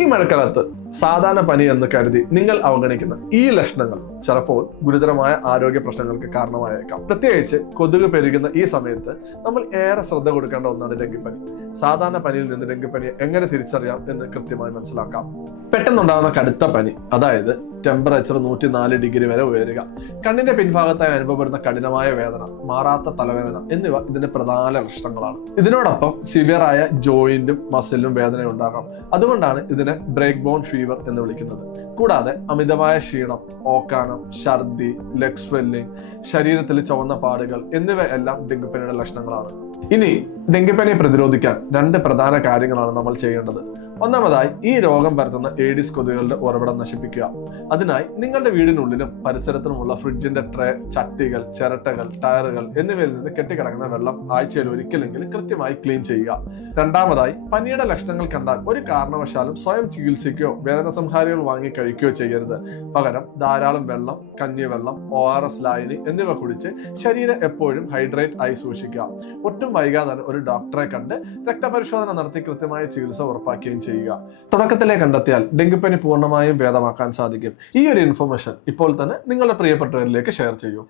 ഈ മഴക്കാലത്ത് സാധാരണ പനി എന്ന് കരുതി നിങ്ങൾ അവഗണിക്കുന്ന ഈ ലക്ഷണങ്ങൾ ചിലപ്പോൾ ഗുരുതരമായ ആരോഗ്യ പ്രശ്നങ്ങൾക്ക് കാരണമായേക്കാം. പ്രത്യേകിച്ച് കൊതുക് പെരുകുന്ന ഈ സമയത്ത് നമ്മൾ ഏറെ ശ്രദ്ധ കൊടുക്കേണ്ട ഒന്നാണ് ഡെങ്കിപ്പനി. സാധാരണ പനിയിൽ നിന്ന് ഡെങ്കിപ്പനിയെ എങ്ങനെ തിരിച്ചറിയാം എന്ന് കൃത്യമായി മനസ്സിലാക്കാം. പെട്ടെന്നുണ്ടാകുന്ന കടുത്ത പനി, അതായത് ടെമ്പറേച്ചർ 104 ഡിഗ്രി വരെ ഉയരുക, കണ്ണിന്റെ പിൻഭാഗത്തായി അനുഭവപ്പെടുന്ന കഠിനമായ വേദന, മാറാത്ത തലവേദന എന്നിവ ഇതിന്റെ പ്രധാന ലക്ഷണങ്ങളാണ്. ഇതിനോടൊപ്പം സിവിയർ ആയ ജോയിന്റും മസിലും വേദന ഉണ്ടാകാം. അതുകൊണ്ടാണ് ഇതിനെ ബ്രേക്ക് ബോൺ ഫീവർ എന്ന് വിളിക്കുന്നത്. കൂടാതെ അമിതമായ ക്ഷീണം, ഓക്കാനം, ഛർദി, ലെഗ് സ്വെല്ലിംഗ്, ശരീരത്തിൽ ചുവന്ന പാടുകൾ എന്നിവ എല്ലാം ഡെങ്കിപ്പനിയുടെ ലക്ഷണങ്ങളാണ്. ഇനി ഡെങ്കിപ്പനിയെ പ്രതിരോധിക്കാൻ 2 പ്രധാന കാര്യങ്ങളാണ് നമ്മൾ ചെയ്യേണ്ടത്. ഒന്നാമതായി, ഈ രോഗം പരത്തുന്ന ഏഡിസ് കൊതുകുകളുടെ ഉറവിടം നശിപ്പിക്കുക. അതിനായി നിങ്ങളുടെ വീടിനുള്ളിലും പരിസരത്തുമുള്ള ഫ്രിഡ്ജിന്റെ ട്രേ, ചട്ടികൾ, ചിരട്ടകൾ, ടയറുകൾ എന്നിവയിൽ നിന്ന് കെട്ടിക്കിടക്കുന്ന വെള്ളം ആഴ്ചയിൽ ഒരിക്കലെങ്കിലും കൃത്യമായി ക്ലീൻ ചെയ്യുക. രണ്ടാമതായി, പനിയുടെ ലക്ഷണങ്ങൾ കണ്ടാൽ ഒരു കാരണവശാലും സ്വയം ചികിത്സിക്കുകയോ വേദന സംഹാരികൾ വാങ്ങി കഴിക്കുകയോ ചെയ്യരുത്. പകരം ധാരാളം വെള്ളം, കഞ്ഞിവെള്ളം, ORS ലായനി എന്നിവ കുടിച്ച് ശരീരം എപ്പോഴും ഹൈഡ്രേറ്റ് ആയി സൂക്ഷിക്കുക. ഒട്ടും വൈകാതെ ഒരു ഡോക്ടറെ കണ്ട് രക്തപരിശോധന നടത്തി കൃത്യമായ ചികിത്സ ഉറപ്പാക്കുകയും ചെയ്യുക. തുടക്കത്തിലെ കണ്ടെത്തിയാൽ ഡെങ്കിപ്പനി പൂർണ്ണമായും ഭേദമാക്കാൻ സാധിക്കും. ഈ ഒരു ഇൻഫർമേഷൻ ഇപ്പോൾ തന്നെ നിങ്ങളുടെ പ്രിയപ്പെട്ടവരിലേക്ക് ഷെയർ ചെയ്യൂ.